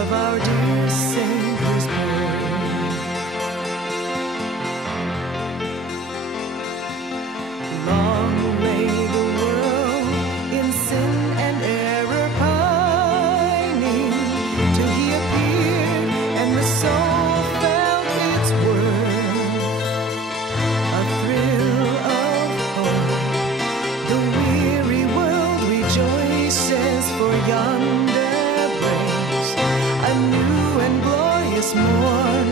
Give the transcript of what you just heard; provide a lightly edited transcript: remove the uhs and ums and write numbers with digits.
of our dear Savior's birth. Long lay the world in sin and error pining, till he appeared and the soul felt its worth. A thrill of hope, the weary world rejoices, for yonder breaks a new and glorious morn.